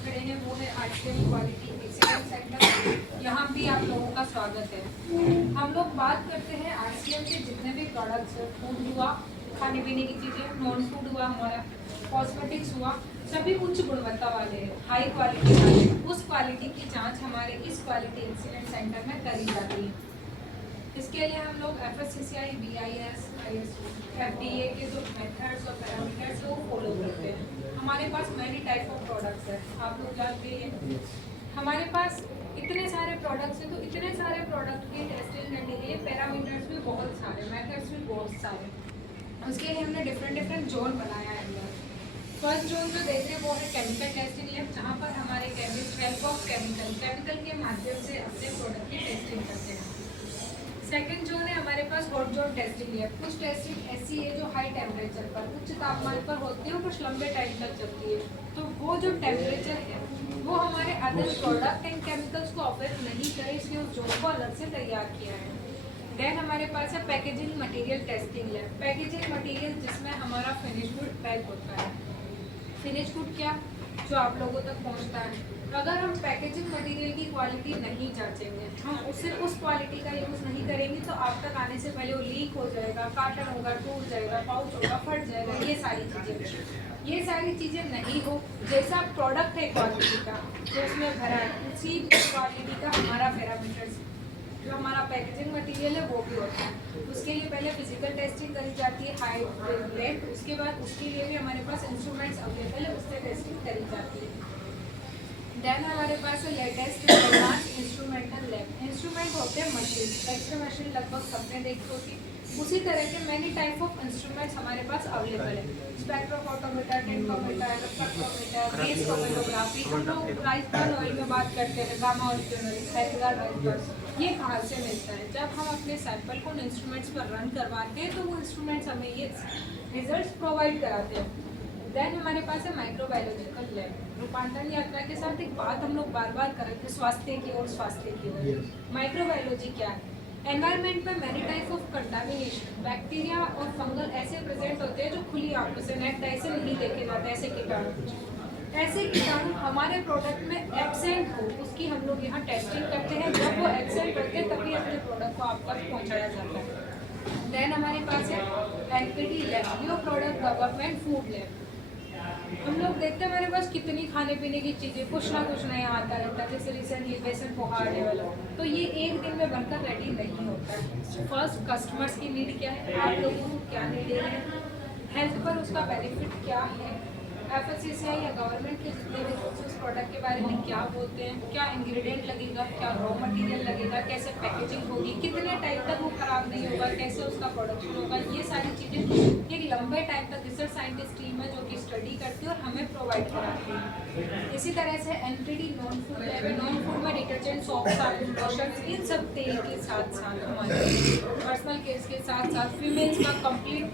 खड़े हैं वो है आरसीएम क्वालिटी एक्सीलेंस सेंटर। यहाँ भी आप लोगों का स्वागत है। हम लोग बात करते हैं आरसीएम के जितने भी प्रोडक्ट्स हैं, फूड हुआ, खाने पीने की चीज़ें, नॉन फूड हुआ, हमारा कॉस्मेटिक्स हुआ, सभी उच्च गुणवत्ता वाले हैं, हाई क्वालिटी वाले। उस क्वालिटी की जाँच हमारे इस क्वालिटी एक्सीलेंस सेंटर में करी जाती है। इसके लिए हम लोग FSCCI, BIS, ISO, FDA के जो मेथड्स और पैरामीटर्स है वो फॉलो करते हैं। हमारे पास मैनी टाइप ऑफ प्रोडक्ट्स हैं, आप लोग जानते हैं। हमारे पास इतने सारे प्रोडक्ट्स हैं, तो इतने सारे प्रोडक्ट की टेस्टिंग करने के लिए पैरामीटर्स भी बहुत सारे, मेथड्स भी बहुत सारे। उसके लिए हमने डिफरेंट जोन बनाया है अंदर। फर्स्ट जोन जो देख रहे हैं वो है केमिकल टेस्टिंग लैब, जहाँ पर हमारे केमिस्ट हेल्प ऑफ केमिकल के माध्यम से अपने प्रोडक्ट की टेस्टिंग करते हैं। सेकंड जोन है हमारे पास हॉट जोन टेस्टिंग है। कुछ टेस्टिंग ऐसी है जो हाई टेम्परेचर पर, उच्च तापमान पर होती है, कुछ लंबे टाइम तक चलती है। तो वो जो टेम्परेचर है वो हमारे अदर प्रोडक्ट एंड केमिकल्स को अफेक्ट नहीं करे, इसलिए उस जोन को अलग से तैयार किया है। देन हमारे पास है packaging material testing lab. Packaging material जिसमें हमारा फिनिश गुड पैक होता है। फिनिश गुड क्या, जो आप लोगों तक पहुंचता है। अगर हम पैकेजिंग मटेरियल की क्वालिटी नहीं जांचेंगे, हम उसे उस क्वालिटी का यूज़ नहीं करेंगे, तो आप तक आने से पहले वो लीक हो जाएगा, कार्टन होगा, टूट जाएगा, पाउच होगा, फट जाएगा, ये सारी चीज़ें नहीं हो। जैसा प्रोडक्ट है क्वालिटी का जो उसमें भरा है, उसी क्वालिटी का हमारा पैरामीटर्स जो हमारा पैकेजिंग मटेरियल है वो भी होता है। उसके लिए पहले फिजिकल टेस्टिंग करी जाती है हाई लेट, उसके बाद उसके लिए भी हमारे पास इंस्ट्रूमेंट्स अवेलेबल है, उससे टेस्टिंग करी जाती है। देन हमारे पास है latest advance instrumental lab. Instrument होते हैं मशीन, एक्सरे मशीन लगभग सबने देखी होती। उसी तरह के मैनी टाइप ऑफ इंस्ट्रूमेंट्स हमारे पास अवेलेबल है। Spectrophotometer, tintometer, spectrometer, gas chromatography. हम लोग राइसबर्न ऑयल में बात करते हैं, गामा ऑरिजिनल, हैरिगा राइसबर्न। ये कहाँ से मिलता है? जब हम अपने सैंपल को उन इंस्ट्रूमेंट्स पर रन करवाते हैं तो वो इंस्ट्रूमेंट्स हमें ये रिजल्ट्स प्रोवाइड कराते हैं। देन हमारे पास है माइक्रोबायोलॉजिकल लैब। रूपांतरण यात्रा के साथ एक बात हम लोग बार बार करते हैं, स्वास्थ्य की ओर, स्वास्थ्य की ओर। माइक्रोबायोलॉजी क्या है? एनवायरनमेंट में many type of contamination, bacteria और फंगल ऐसे प्रेजेंट होते हैं जो खुली आंखों से नेट ऐसे नहीं देखे जाते। ऐसे कीटाणु हमारे प्रोडक्ट में एब्सेंट हो, उसकी हम लोग यहाँ टेस्टिंग करते हैं। जब वो एब्सेंट करते हैं तभी अपने प्रोडक्ट को आप तक पहुँचाया जाता है। देन हमारे पास है NPD lab, new product development food lab. हम लोग देखते हैं हमारे पास कितनी खाने पीने की चीज़ें, कुछ ना कुछ नया आता रहता है। जैसे रिसेंटली बेसन पोहा आने वाला, तो ये एक दिन में बनकर रेडी नहीं होता है। फर्स्ट कस्टमर्स की नीड क्या है, आप लोगों को क्या नीड है, हेल्थ पर उसका बेनिफिट क्या है, FSCCI या गवर्नमेंट के जितने भी उस प्रोडक्ट के बारे में क्या बोलते हैं, क्या इंग्रेडिएंट लगेगा, क्या रॉ मटेरियल लगेगा, कैसे पैकेजिंग होगी, कितने टाइम तक वो खराब नहीं होगा, कैसे उसका प्रोडक्शन होगा, ये सारी चीज़ें एक लंबे टाइम तक रिसर्च साइंटिस्ट टीम है जो कि स्टडी करती है और हमें प्रोवाइड कराती है। इसी तरह से NPD नॉन फूड लैब है। नॉन फूड में डिटर्जेंट, सॉप, साबुन, लोशन, इन सब तेल के साथ साथ हमारे पर्सनल केयर्स के साथ साथ फीमेल्स का कंप्लीट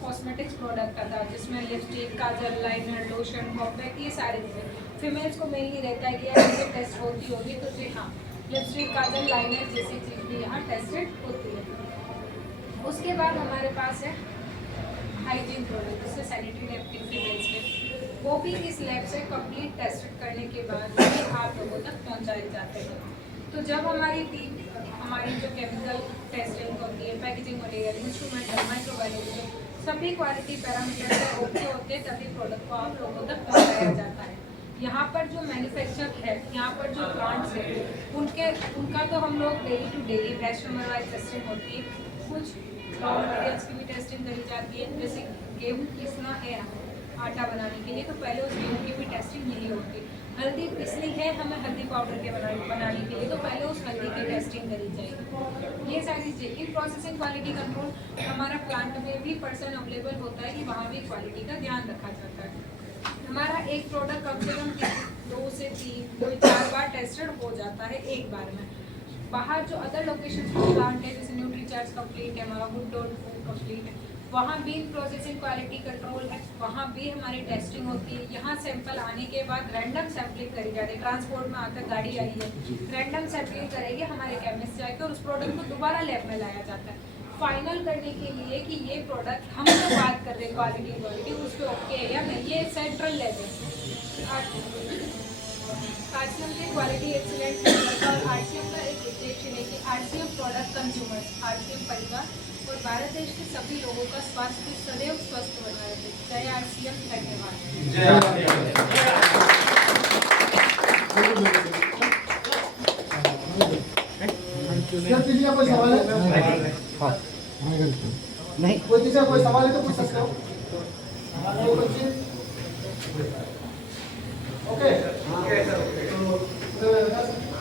कॉस्मेटिक्स प्रोडक्ट आता है, जिसमें लिपस्टिक, काजल, लाइनर, लोशन, कॉम्पैक्ट, ये सारे चीज़ें। फीमेल्स को मेनली रहता है कि यार ये टेस्ट होती होगी, तो जी हाँ, लिपस्टिक, काजल, लाइनर जैसी चीज़ भी यहाँ टेस्टेड होती है। उसके बाद हमारे पास है हाइजीन प्रोडक्ट, जिससे सैनिटरी नैपकिन फीमेल्स के, वो भी इस लैब से कंप्लीट टेस्टेड करने के बाद ही आप लोगों तक पहुँचाए जाते हैं। तो जब हमारी टीम हमारी जो केमिकल टेस्टिंग होती है, पैकेजिंग मटेरियल, इंस्ट्रूमेंटल, माइक्रोबायोलॉजी, सभी क्वालिटी पैरामीटर से ओके होते हैं, तभी प्रोडक्ट को आप लोगों तक पहुँचाया जाता है। यहाँ पर जो मैन्युफैक्चर है, यहाँ पर जो प्लांट्स है, उनका तो हम लोग daily to daily batch number wise testing होती है। कुछ रॉ मटेरियल्स की भी टेस्टिंग करी जाती है। जैसे गेहूँ पीसना है आटा बनाने के लिए, तो पहले उस गेहूँ की भी टेस्टिंग नहीं होती। हल्दी पिसनी है हमें हल्दी पाउडर के बनाने के लिए, तो पहले उस हल्दी की टेस्टिंग करी जाएगी। ये सारी चीज़ें इन प्रोसेसिंग क्वालिटी कंट्रोल हमारा प्लांट में भी पर्सन अवेलेबल होता है कि वहाँ भी क्वालिटी का ध्यान रखा जाता है। हमारा एक प्रोडक्ट कम से कम 2 से 3 कोई 4 बार टेस्टेड हो जाता है एक बार में। बाहर जो अदर लोकेशन प्लांट है, जैसे न्यूट्रीचार्ज कंप्लीट है, हमारा गुड डॉट फूड कंप्लीट है, वहाँ भी प्रोसेसिंग क्वालिटी कंट्रोल है, वहाँ भी हमारी टेस्टिंग होती है। यहाँ सैंपल आने के बाद रैंडम सैम्पलिंग करी जाती है। ट्रांसपोर्ट में आकर गाड़ी आई है, रैंडम सैम्पलिंग करेगी हमारे केमिस्ट से आकर, उस प्रोडक्ट को दोबारा लैब में लाया जाता है फाइनल करने के लिए कि ये प्रोडक्ट हम जो बात कर रहे हैं क्वालिटी उस पर ओके है या नहीं। ये सेंट्रल लैब है। आरसीएम की क्वालिटी एक्सीलेंट है और आरसीएम का एक उद्देश्य है कि आरसीएम प्रोडक्ट कंज्यूमर्स, आरसीएम परिवार और भारत देश के सभी लोगों का स्वास्थ्य सदैव स्वस्थ बना रहे। जय आरसीएम। धन्यवाद। किसी का कोई सवाल है? नहीं, कोई किसी का कोई सवाल है तो पूछ सकते हो। कोई बच्चे? ओके।